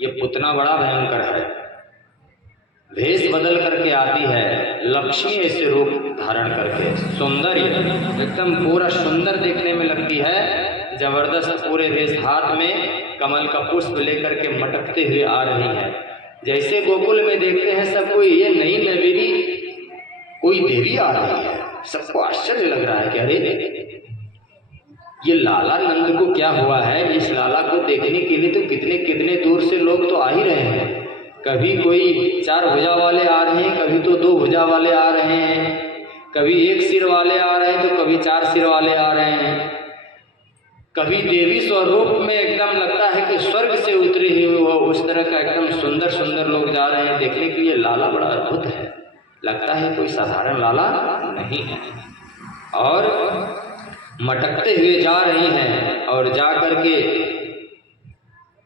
ये पुतना बड़ा भयंकर है। भेष बदल करके आती है, लक्ष्मी ऐसे रूप धारण करके, सौंदर्य एकदम पूरा सुंदर देखने में लगती है, जबरदस्त पूरे भेष, हाथ में कमल का पुष्प लेकर के मटकते हुए आ रही है। जैसे गोकुल में देखते हैं सब कोई, ये नई नवेली कोई देवी आ रही है, सबको आश्चर्य लग रहा है कि अरे ये लाला नंद को क्या हुआ है। इस लाला को देखने के लिए तो कितने कितने दूर से लोग तो आ ही रहे हैं। कभी कोई 4 भुजा वाले आ रहे हैं, कभी तो 2 भुजा वाले आ रहे हैं, कभी 1 सिर वाले आ रहे हैं, तो कभी 4 सिर वाले आ रहे हैं, कभी देवी स्वरूप में एकदम लगता है कि स्वर्ग से उतरी हुई हो, उस तरह का एकदम सुंदर सुंदर लोग जा रहे हैं देखने के लिए। लाला बड़ा अद्भुत है, लगता है कोई साधारण लाला नहीं है। और मटकते हुए जा रही हैं, और जा करके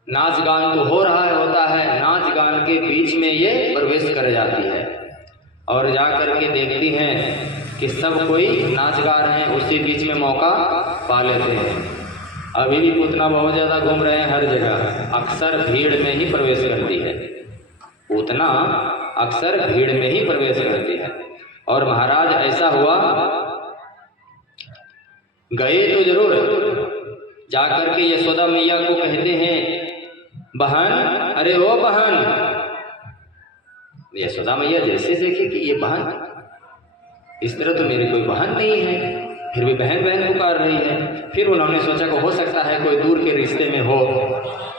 नाच गान तो हो रहा है, होता है, नाच गान के बीच में ये प्रवेश कर जाती है और जा करके देखती हैं कि सब कोई नाच गा रहे हैं, उसी बीच में मौका पा लेते हैं। अभी भी पूतना बहुत ज़्यादा घूम रहे हैं हर जगह, अक्सर भीड़ में ही प्रवेश करती है, पूतना अक्सर भीड़ में ही प्रवेश करती है। और महाराज ऐसा हुआ, गए तो जरूर, जाकर के यशोदा मैया को कहते हैं, बहन, अरे ओ बहन। यशोदा मैया जैसे देखे कि ये बहन, इस तरह तो मेरी कोई बहन नहीं है, फिर भी बहन बहन पुकार रही है। फिर उन्होंने सोचा कि हो सकता है कोई दूर के रिश्ते में हो,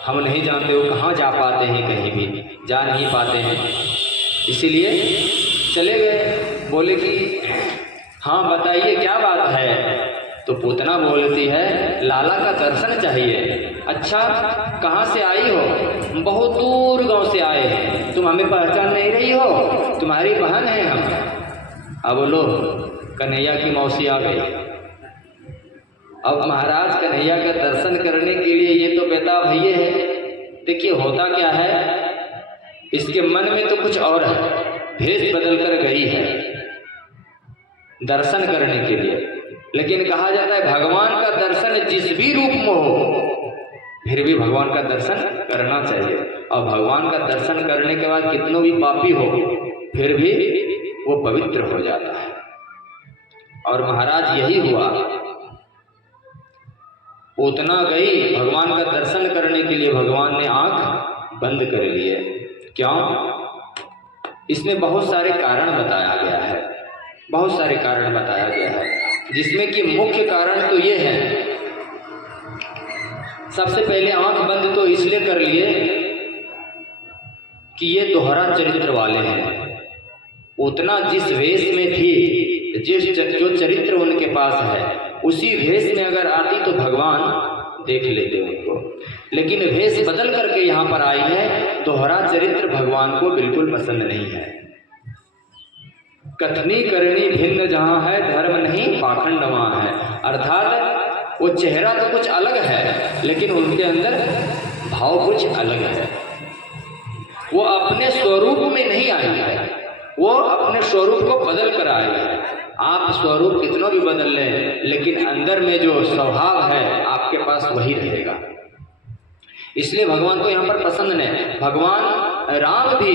हम नहीं जानते वो कहाँ जा पाते हैं, कहीं भी जा नहीं पाते हैं, इसीलिए चले गए। बोले कि हाँ बताइए क्या बात है। तो पूतना बोलती है, लाला का दर्शन चाहिए। अच्छा, कहाँ से आई हो? बहुत दूर गांव से आए हैं, तुम हमें पहचान नहीं रही हो, तुम्हारी बहन है हम। अब बोलो, कन्हैया की मौसी आ गई। अब महाराज कन्हैया का दर्शन करने के लिए ये तो बेताब है है। देखिए होता क्या है, इसके मन में तो कुछ और है, भेष बदल कर गई है दर्शन करने के लिए। लेकिन कहा जाता है भगवान का दर्शन जिस भी रूप में हो, फिर भी भगवान का दर्शन करना चाहिए। और भगवान का दर्शन करने के बाद कितनों भी पापी हो, फिर भी वो पवित्र हो जाता है। और महाराज यही हुआ, पूतना गई भगवान का दर्शन करने के लिए, भगवान ने आंख बंद कर लिए। क्यों? इसमें बहुत सारे कारण बताया गया है, बहुत सारे कारण बताया गया है, जिसमें कि मुख्य कारण तो ये है, सबसे पहले आंख बंद तो इसलिए कर लिए कि ये दोहरा चरित्र वाले हैं। उतना जिस वेश में थी, जो चरित्र उनके पास है, उसी वेश में अगर आती तो भगवान देख लेते उनको। लेकिन वेश बदल करके यहाँ पर आई है, दोहरा चरित्र भगवान को बिल्कुल पसंद नहीं है। कथनी करनी भिन्न जहाँ है, धर्म नहीं पाखंड वहाँ है। अर्थात वो चेहरा तो कुछ अलग है, लेकिन उनके अंदर भाव कुछ अलग है। वो अपने स्वरूप में नहीं आई है, वो अपने स्वरूप को बदल कर आई है। आप स्वरूप कितना भी बदल लें, लेकिन अंदर में जो स्वभाव है आपके पास वही रहेगा। इसलिए भगवान को यहाँ पर पसंद नहीं। भगवान राम भी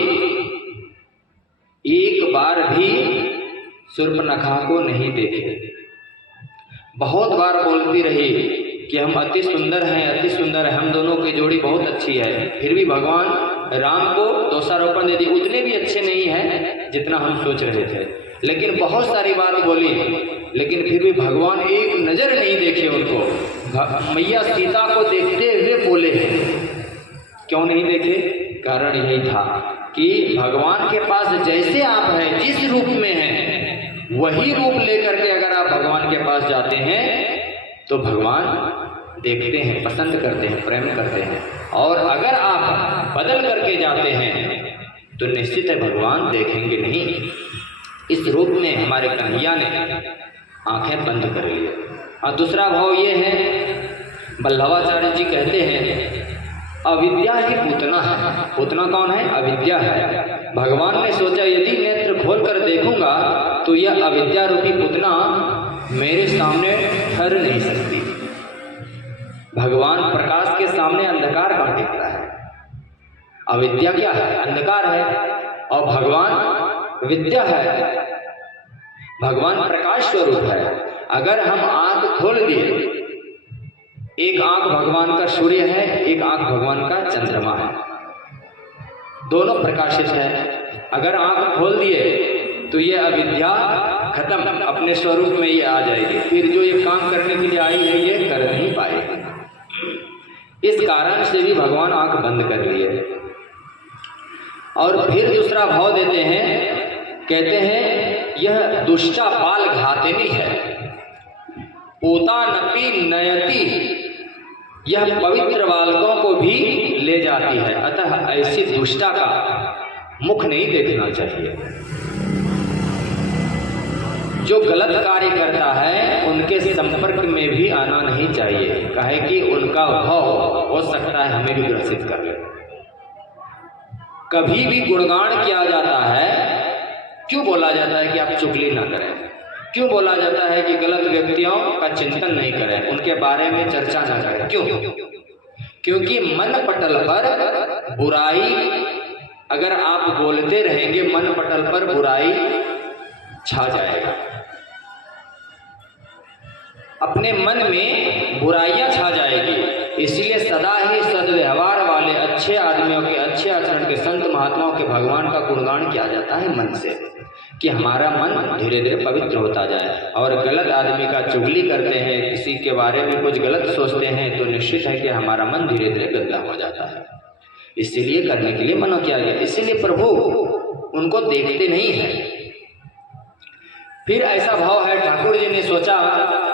एक बार भी शूर्पणखा को नहीं देखे, बहुत बार बोलती रही कि हम अति सुंदर हैं, अति सुंदर है, हम दोनों की जोड़ी बहुत अच्छी है। फिर भी भगवान राम को दोषारोपण दे दी, उतने भी अच्छे नहीं हैं जितना हम सोच रहे थे। लेकिन बहुत सारी बात बोली, लेकिन फिर भी भगवान एक नज़र नहीं देखे उनको। मैया सीता को देखते हुए बोले हैं। क्यों नहीं देखे? कारण यही था कि भगवान के पास जैसे आप हैं, जिस रूप में हैं, वही रूप लेकर के अगर आप भगवान के पास जाते हैं तो भगवान देखते हैं, पसंद करते हैं, प्रेम करते हैं। और अगर आप बदल करके जाते हैं तो निश्चित है भगवान देखेंगे नहीं। इस रूप में हमारे कन्हैया ने आंखें बंद कर ली। और दूसरा भाव ये है, वल्लभाचार्य जी कहते हैं अविद्या ही पूतना है। पूतना कौन है? अविद्या है। भगवान ने सोचा यदि नेत्र खोल कर देखूंगा तो यह अविद्या रूपी पूतना मेरे सामने ठहर नहीं सकती। भगवान प्रकाश के सामने अंधकार कहाँ टिकता है? अविद्या क्या है? अंधकार है। और भगवान विद्या है, भगवान प्रकाश स्वरूप है। अगर हम आंख खोल दिए, एक आंख भगवान का सूर्य है, एक आंख भगवान का चंद्रमा है, दोनों प्रकाशित है। अगर आंख खोल दिए तो ये अविद्या खत्म, अपने स्वरूप में ये आ जाएगी। फिर जो ये काम करने के लिए आई है ये कर नहीं पाएगी। इस कारण से भी भगवान आंख बंद कर लिए। और फिर दूसरा भाव देते हैं, कहते हैं यह दुष्टा बाल घातिनी है, पोता नपी नयति, यह पवित्र बालकों को भी ले जाती है। अतः ऐसी दुष्टा का मुख नहीं देखना चाहिए। जो गलत कार्य करता है उनके संपर्क में भी आना नहीं चाहिए, काहे कि उनका भाव हो सकता है हमें भी ग्रसित कर ले। कभी भी गुणगान किया जाता है, क्यों बोला जाता है कि आप चुगली ना करें? क्यों बोला जाता है कि गलत व्यक्तियों का चिंतन नहीं करें, उनके बारे में चर्चा ना करें? क्यों? क्योंकि मन पटल पर बुराई अगर आप बोलते रहेंगे, मन पटल पर बुराई छा जाएगा। अपने मन में बुराइयां छा जाएगी। इसलिए सदा ही सद्व्यवहार वाले अच्छे आदमियों के, अच्छे आचरण के, संत महात्माओं के भगवान का गुणगान किया जाता है मन से, कि हमारा मन धीरे धीरे पवित्र होता जाए। और गलत आदमी का चुगली करते हैं, किसी के बारे में कुछ गलत सोचते हैं, तो निश्चित है कि हमारा मन धीरे धीरे गंदा हो जाता है। इसीलिए करने के लिए मना किया गया। इसीलिए प्रभु उनको देखते नहीं है। फिर ऐसा भाव है, ठाकुर जी ने सोचा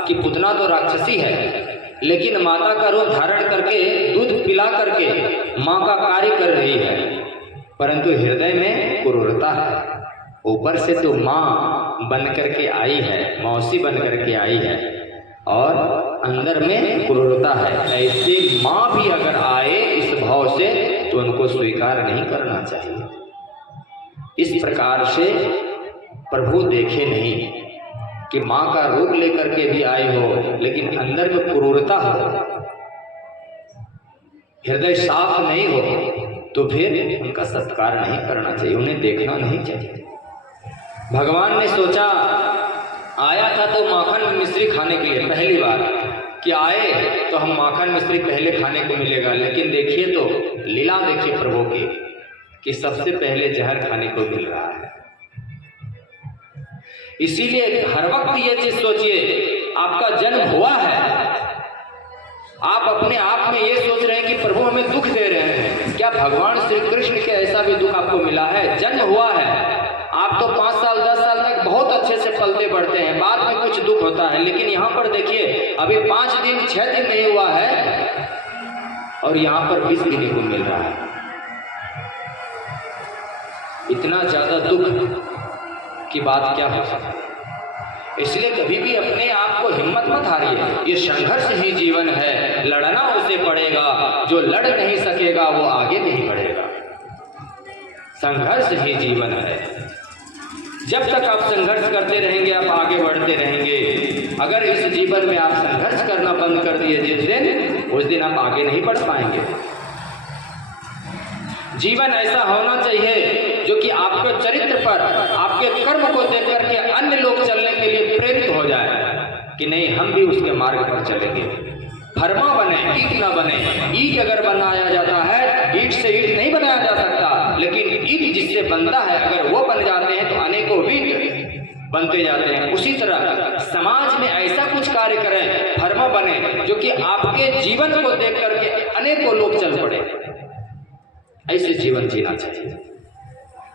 कि पुतना तो राक्षसी है, लेकिन माता का रूप धारण करके, दूध पिला करके माँ का कार्य कर रही है, परंतु हृदय में क्रूरता है। ऊपर से तो माँ बन करके आई है, मौसी बन करके आई है, और अंदर में क्रूरता है। ऐसे माँ भी अगर आए इस भाव से तो उनको स्वीकार नहीं करना चाहिए। इस प्रकार से प्रभु देखे नहीं कि माँ का रूप लेकर के भी आई हो, लेकिन अंदर में क्रूरता हो, हृदय साफ नहीं हो, तो फिर उनका सत्कार नहीं करना चाहिए, उन्हें देखना नहीं चाहिए। भगवान ने सोचा, आया था तो माखन मिश्री खाने के लिए पहली बार कि आए तो हम माखन मिश्री पहले खाने को मिलेगा, लेकिन देखिए तो लीला देखिए प्रभु की, कि सबसे पहले जहर खाने को मिल रहा है। इसीलिए हर वक्त ये चीज सोचिए, आपका जन्म हुआ है, आप अपने आप में ये सोच रहे हैं कि प्रभु हमें दुख दे रहे हैं। क्या भगवान श्री कृष्ण के ऐसा भी दुख आपको मिला है? जन्म हुआ है, आप तो 5 साल 10 साल तक बहुत अच्छे से पलते बढ़ते हैं, बाद में कुछ दुख होता है। लेकिन यहाँ पर देखिए, अभी 5 दिन 6 दिन नहीं हुआ है और यहाँ पर 20 देने को मिल रहा है। इतना ज्यादा दुख की बात क्या हो सकती है? इसलिए कभी भी अपने आप को हिम्मत मत हारिए। ये संघर्ष ही जीवन है, लड़ना उसे पड़ेगा, जो लड़ नहीं सकेगा वो आगे नहीं बढ़ेगा। संघर्ष ही जीवन है। जब तक आप संघर्ष करते रहेंगे आप आगे बढ़ते रहेंगे। अगर इस जीवन में आप संघर्ष करना बंद कर दिए जिस दिन, उस दिन आप आगे नहीं बढ़ पाएंगे। जीवन ऐसा होना चाहिए जो कि आपके चरित्र पर, आपके कर्म को देख करके अन्य लोग चलने के लिए प्रेरित हो जाए कि नहीं, हम भी उसके मार्ग पर चलेंगे। फरमा बने, ईट न बने। ईट अगर बनाया जाता है, ईट से ईट नहीं बनाया जा सकता, लेकिन ईट जिससे बनता है अगर वो बन जाते हैं तो अनेकों ईट बनते जाते हैं। उसी तरह समाज में ऐसा कुछ कार्य करें, फरमा बने, जो कि आपके जीवन को देख करके अनेकों लोग चल पड़े। ऐसे जीवन जीना चाहिए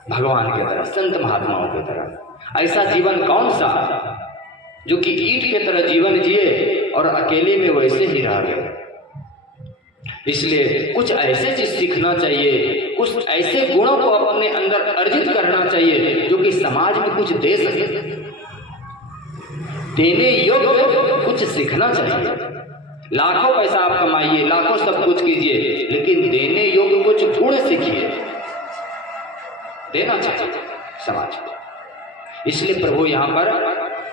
भगवान की तरह, संत महात्माओं की तरह। ऐसा जीवन कौन सा जो कि ईंट की तरह जीवन जिए और अकेले में वैसे ही रह गए। इसलिए कुछ ऐसे चीज सीखना चाहिए, कुछ ऐसे गुणों को अपने अंदर अर्जित करना चाहिए जो कि समाज में कुछ दे सके। देने योग्य कुछ सीखना चाहिए। लाखों पैसा आप कमाइए, लाखों सब कुछ कीजिए, लेकिन देने योग्य कुछ गुण सीखिए, देना चाहिए समाज को। इसलिए प्रभु यहाँ पर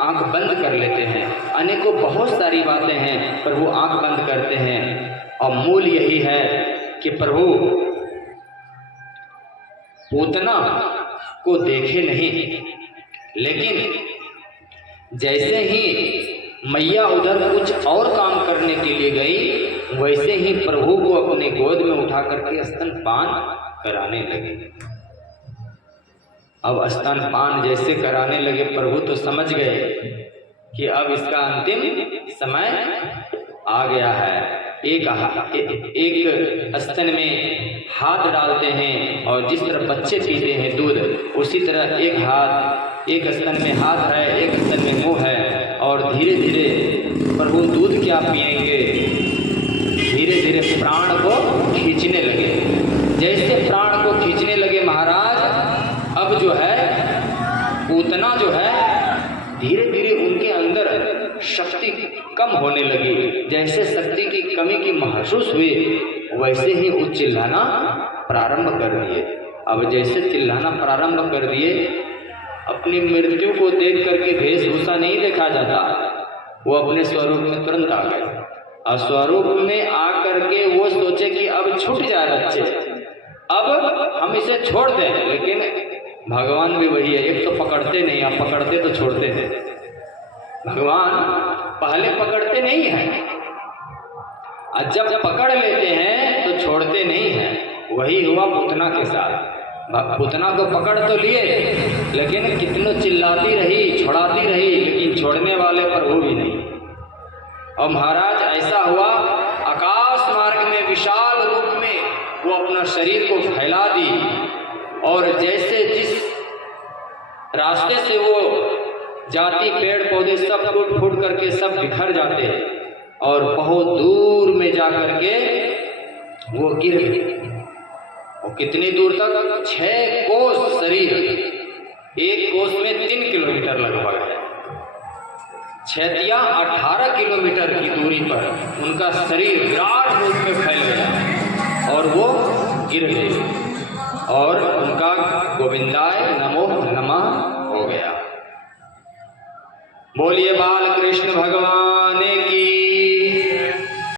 आंख बंद कर लेते हैं। अनेकों बहुत सारी बातें हैं, प्रभु आंख बंद करते हैं, और मूल यही है कि प्रभु पूतना को देखे नहीं, लेकिन जैसे ही मैया उधर कुछ और काम करने के लिए गई, वैसे ही प्रभु को अपने गोद में उठा करके स्तनपान कराने लगे। अब स्तनपान जैसे कराने लगे, प्रभु तो समझ गए कि अब इसका अंतिम समय आ गया है। एक स्तन में हाथ डालते हैं और जिस तरह बच्चे पीते हैं दूध, उसी तरह एक स्तन में हाथ है, एक स्तन में मुंह है, और धीरे धीरे प्रभु दूध क्या पिएंगे, धीरे धीरे प्राण को खींचने लगे। जैसे प्राण को खींचने लगे महाराज, अब जो है पूतना जो है धीरे धीरे उनके अंदर शक्ति कम होने लगी। जैसे शक्ति की कमी की महसूस हुई, वैसे ही वो चिल्लाना प्रारंभ कर दिए। अब जैसे चिल्लाना प्रारंभ कर दिए, अपनी मृत्यु को देख करके वेशभूषा नहीं देखा जाता, वो अपने स्वरूप में तुरंत आ गए। और स्वरूप में आकर के वो सोचे कि अब छूट जाए बच्चे, अब हम इसे छोड़ दें। लेकिन भगवान भी वही है, एक तो पकड़ते नहीं, आप पकड़ते तो छोड़ते हैं। भगवान पहले पकड़ते नहीं हैं, और जब पकड़ लेते हैं तो छोड़ते नहीं हैं। वही हुआ पूतना के साथ। पूतना को पकड़ तो लिए, लेकिन कितनों चिल्लाती रही, छुड़ाती रही, लेकिन छोड़ने वाले पर वो भी नहीं। और महाराज ऐसा हुआ, आकाश मार्ग में विशाल रूप में वो अपना शरीर को फैला दी, और जैसे जिस रास्ते से वो जाती, पेड़ पौधे सब टूट फूट करके सब बिखर जाते हैं, और बहुत दूर में जा करके वो गिर गए। और कितनी दूर तक? 6 कोस शरीर, एक कोस में 3 किलोमीटर लगभग है, 6 या 18 किलोमीटर की दूरी पर उनका शरीर विराट रूप में फैल गया, और वो गिर गए, और उनका गोविंदाय नमो नमः हो गया। बोलिए बाल कृष्ण भगवान की।